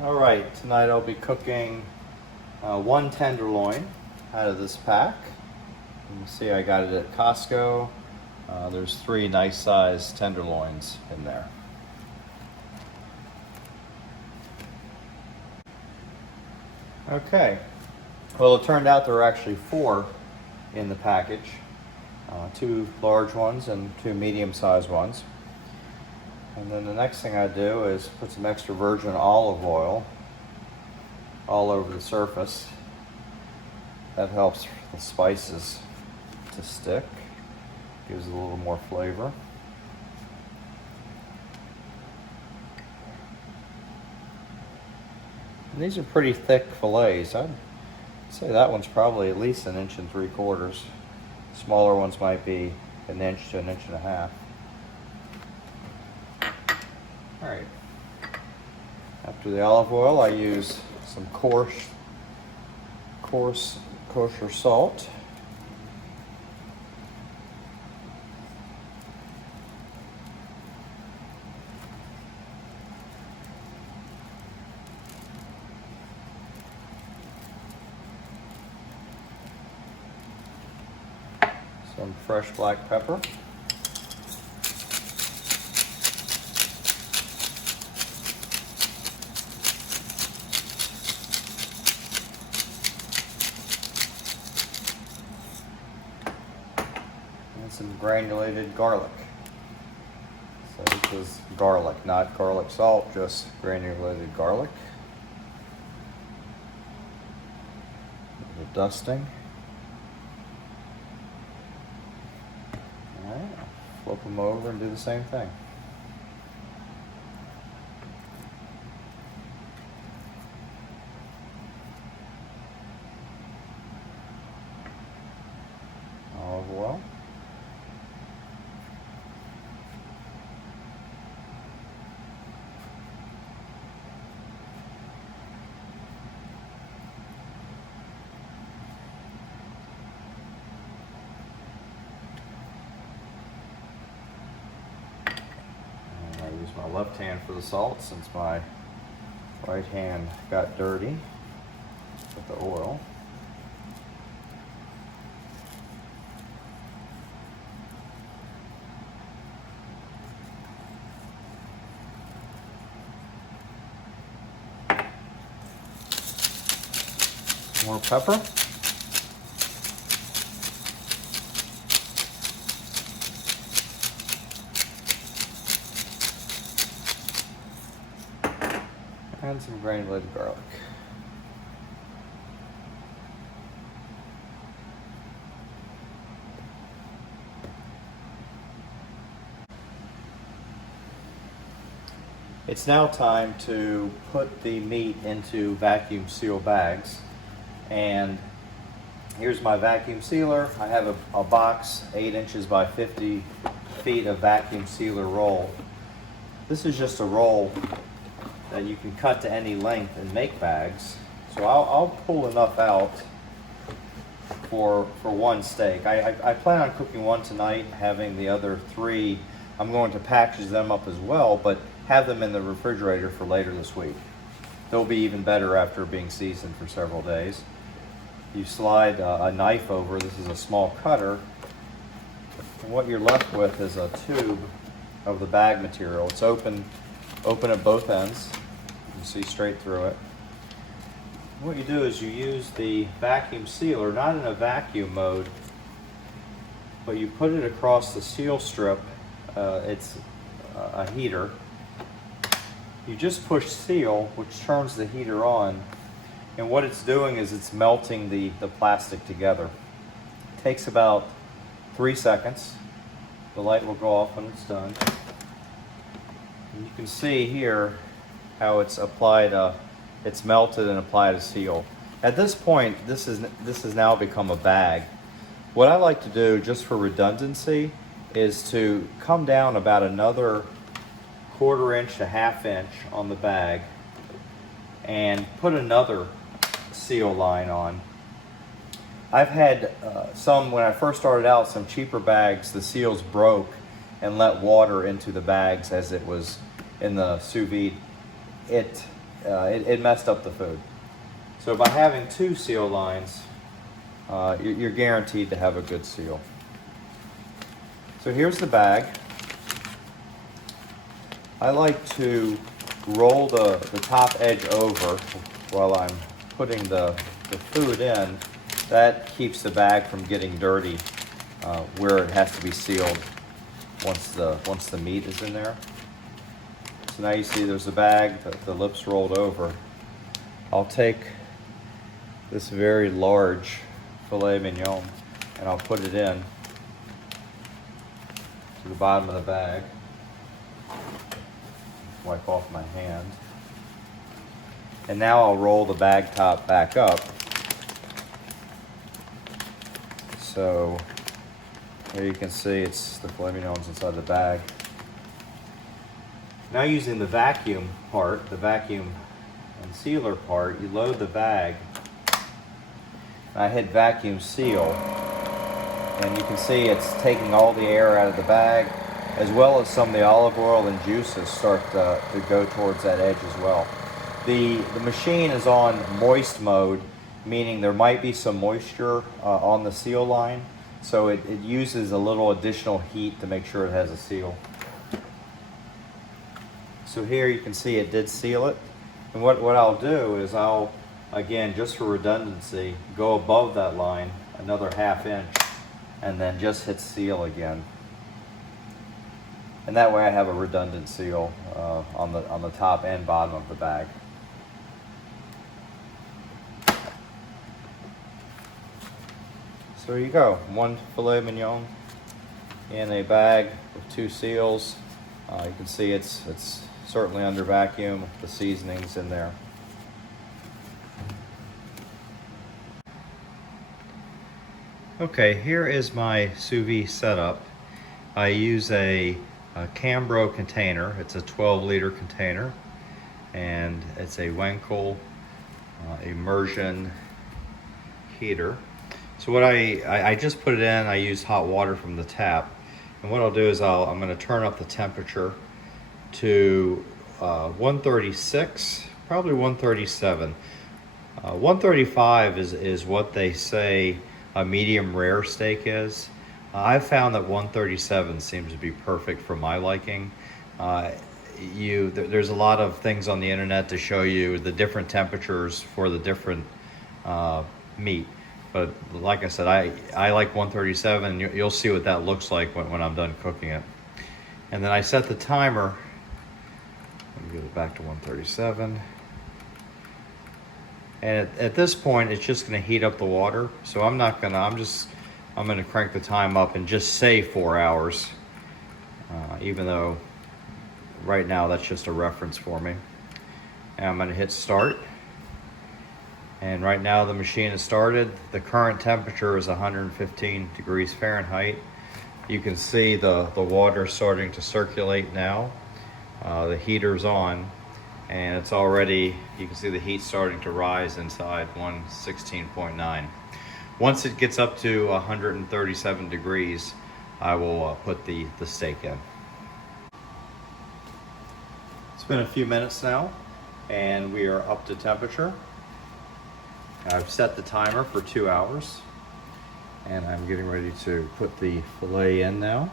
All right, tonight I'll be cooking one tenderloin out of this pack. You can see I got it at Costco. There's 3 nice sized tenderloins in there. Okay, well, it turned out there were actually 4 in the package. 2 large ones and 2 medium-sized ones. And then the next thing I do is put some extra virgin olive oil all over the surface. That helps the spices to stick, gives it a little more flavor. And these are pretty thick fillets. I'd say that one's probably at least 1 3/4 inches. Smaller ones might be 1 inch to 1 1/2 inches. All right. After the olive oil, I use some coarse kosher salt. Some fresh black pepper. And some granulated garlic. So this is garlic, not garlic salt, just granulated garlic. A little dusting. All right, flip them over and do the same thing. Olive oil. I use my left hand for the salt since my right hand got dirty with the oil. More pepper. And some granulated garlic. It's now time to put the meat into vacuum seal bags. And here's my vacuum sealer. I have a box 8 inches by 50 feet of vacuum sealer roll. This is just a roll that you can cut to any length and make bags. So I'll pull enough out for 1 steak. I plan on cooking 1 tonight, having the other 3, I'm going to package them up as well, but have them in the refrigerator for later this week. They'll be even better after being seasoned for several days. You slide a knife over, this is a small cutter, and what you're left with is a tube of the bag material. It's open at both ends. You can see straight through it. What you do is you use the vacuum sealer, not in a vacuum mode, but you put it across the seal strip. It's a heater. You just push seal, which turns the heater on, and what it's doing is it's melting the plastic together. It takes about 3 seconds. The light will go off when it's done. And you can see here how it's applied, it's melted and applied a seal. At this point, this has now become a bag. What I like to do, just for redundancy, is to come down about another 1/4 inch to 1/2 inch on the bag and put another seal line on. I've had some, when I first started out, some cheaper bags, the seals broke and let water into the bags as it was in the sous vide. it messed up the food. So by having 2 seal lines, you're guaranteed to have a good seal. So here's the bag. I like to roll the top edge over while I'm putting the food in. That keeps the bag from getting dirty where it has to be sealed once the meat is in there. So now you see there's a bag, the lips rolled over. I'll take this very large filet mignon and I'll put it in to the bottom of the bag. Wipe off my hand. And now I'll roll the bag top back up. So there you can see it's the filet mignon's inside the bag. Now using the vacuum part, the vacuum and sealer part, you load the bag. I hit vacuum seal, and you can see it's taking all the air out of the bag, as well as some of the olive oil and juices start to go towards that edge as well. The machine is on moist mode, meaning there might be some moisture on the seal line, so it uses a little additional heat to make sure it has a seal. So here you can see it did seal it. And what I'll do is I'll, again, just for redundancy, go above that line another ½ inch and then just hit seal again. And that way I have a redundant seal on the top and bottom of the bag. So there you go, 1 filet mignon in a bag with 2 seals. You can see it's certainly under vacuum, the seasonings in there. Okay, here is my sous vide setup. I use a Cambro container. It's a 12-liter container, and it's a Wenkel immersion heater. So what I just put it in, I use hot water from the tap. And what I'll do is I'm going to turn up the temperature to 136, probably 137. 135 is what they say a medium rare steak is. I've found that 137 seems to be perfect for my liking. There's a lot of things on the internet to show you the different temperatures for the different meat. But like I said, I like 137. You'll see what that looks like when I'm done cooking it. And then I set the timer. Let me get it back to 137. And at this point, it's just gonna heat up the water. So I'm gonna crank the time up and just say 4 hours, even though right now that's just a reference for me. And I'm gonna hit start. And right now the machine has started. The current temperature is 115 degrees Fahrenheit. You can see the water starting to circulate now. The heater's on, and it's already, you can see the heat starting to rise inside 116.9. Once it gets up to 137 degrees, I will put the steak in. It's been a few minutes now, and we are up to temperature. I've set the timer for 2 hours, and I'm getting ready to put the filet in now,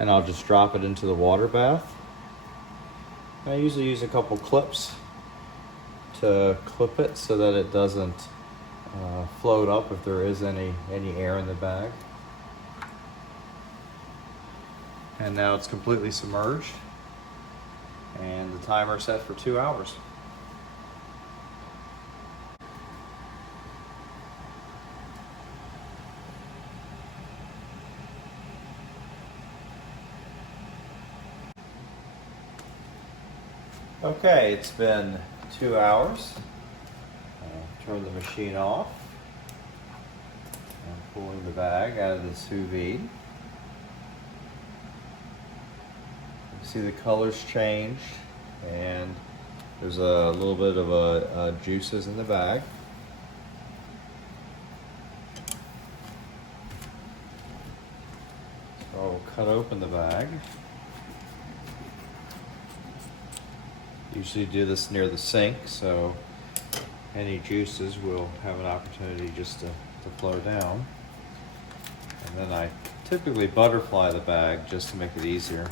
and I'll just drop it into the water bath. I usually use a couple clips to clip it so that it doesn't float up if there is any air in the bag. And now it's completely submerged, and the timer set for 2 hours. Okay, it's been 2 hours. Turn the machine off. I'm pulling the bag out of the sous vide. You see the colors changed, and there's a little bit of juices in the bag. So I'll cut open the bag. Usually do this near the sink, so any juices will have an opportunity just to flow down. And then I typically butterfly the bag just to make it easier.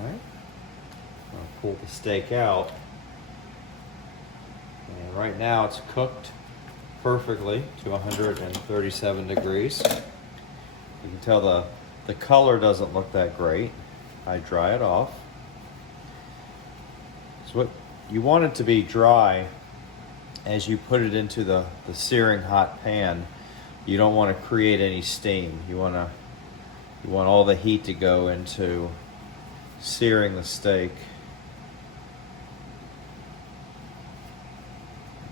Alright, I'll pull the steak out. And right now it's cooked perfectly to 137 degrees. You can tell the color doesn't look that great. I dry it off. So what you want it to be dry as you put it into the searing hot pan. You don't want to create any steam. You want all the heat to go into searing the steak.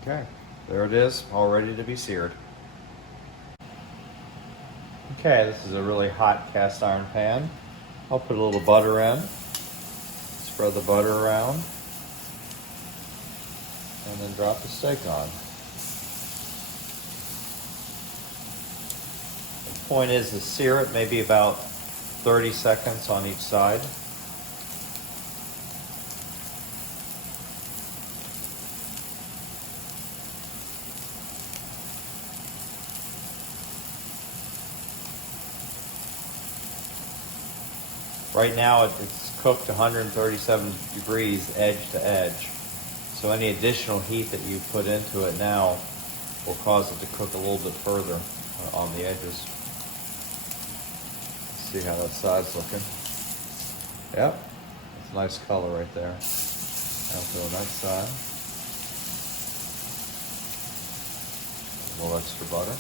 Okay, there it is, all ready to be seared. Okay, this is a really hot cast iron pan. I'll put a little butter in, spread the butter around, and then drop the steak on. The point is to sear it maybe about 30 seconds on each side. Right now it's cooked 137 degrees edge to edge. So any additional heat that you put into it now will cause it to cook a little bit further on the edges. Let's see how that side's looking. Yep, it's a nice color right there. Now go on that side. A little extra butter.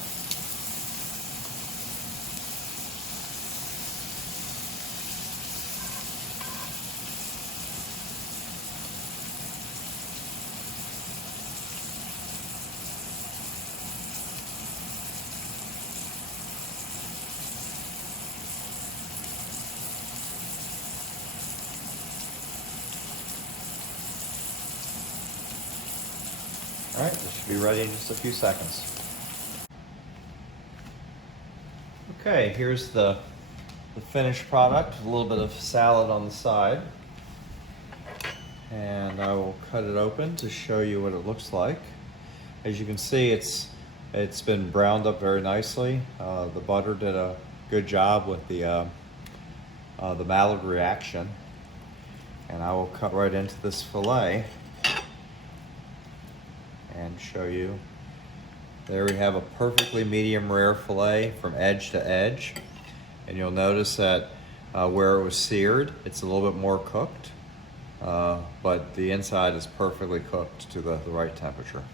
All right, this should be ready in just a few seconds. Okay, here's the finished product, a little bit of salad on the side. And I will cut it open to show you what it looks like. As you can see, it's been browned up very nicely. The butter did a good job with the Maillard reaction. And I will cut right into this fillet and show you. There we have a perfectly medium rare fillet from edge to edge. And you'll notice that where it was seared, it's a little bit more cooked, but the inside is perfectly cooked to the right temperature.